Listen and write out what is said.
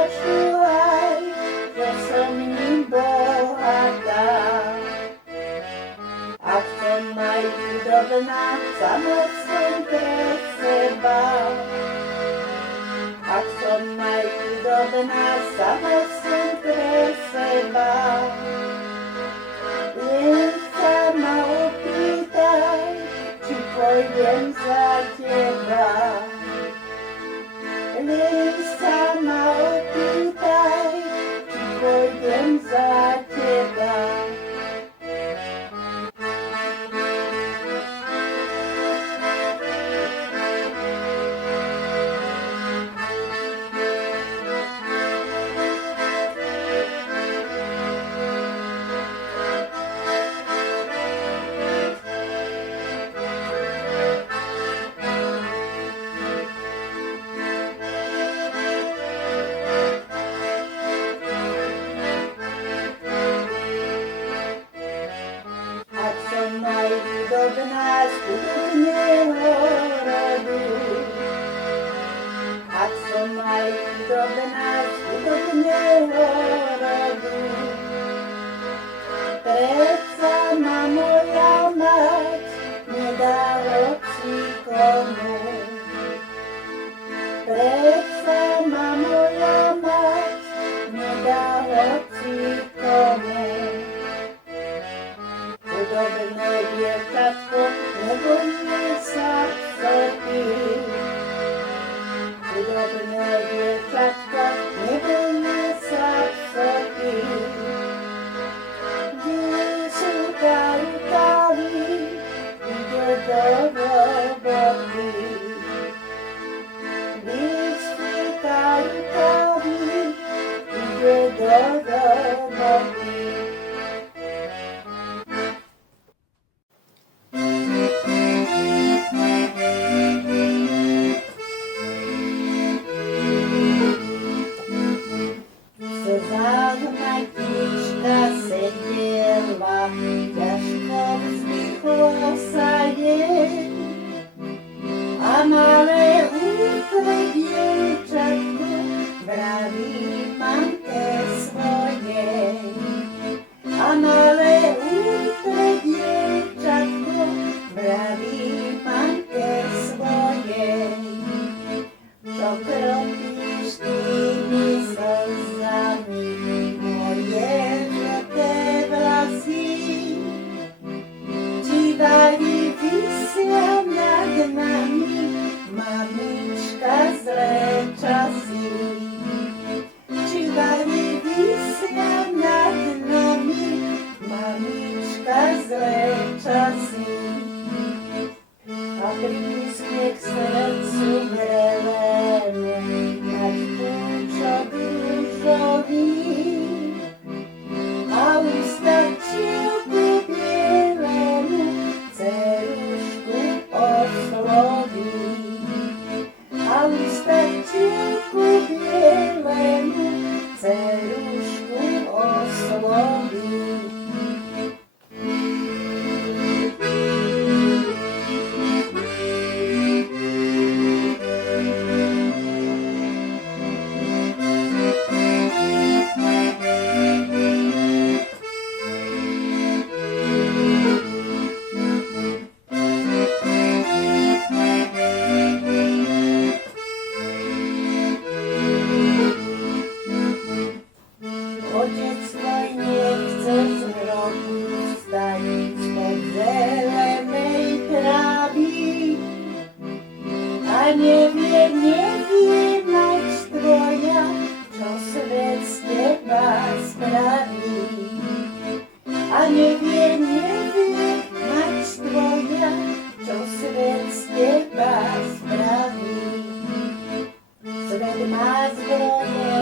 zažúvaj, že som ním bohatá. Ak som aj chudobná, samot som pre seba. Ak som aj chudobná, samot som pre seba. Len sa ma opýtaj, či pôjdem za teba. Len sa ma opýtaj, či pôjdem za teba. Chudobná z chudobného rodu. Ak som aj chudobná z chudobného rodu, predsa ma moja mať nedá hocikomu. Predsa ma moja mať nedá hocikomu. Chudobné dievčatko, nebojme sa psoty. Chudobné dievčatko, nebojme sa psoty. Vyšúka rukavy, ide do roboty. Vyšúka rukavy, ide do roboty. Zahmatička sedela, ťažko vzdychlo sa jej, a malé útle dievčatko vraví mamke svojej. A malé útle dievčatko vraví mamke svojej. Čo kropíš tými slzami moje žlté vlasy? Či varí visia nad nami, mamička, zlé časy? Či varí visia nad nami, mamička, zlé časy? A prísne k srdcu vrelému nad púčok rúžový, a ústa čielku bielemu cerušku osloví. A ústa čielku bielemu cerušku osloví. Otec tvoj nechce z hrobu vstať spod zelenej trávy, a nevie mať tvoja, čo svet z teba spraví. A nevie mať tvoja, čo svet z teba spraví. Svet má zbroje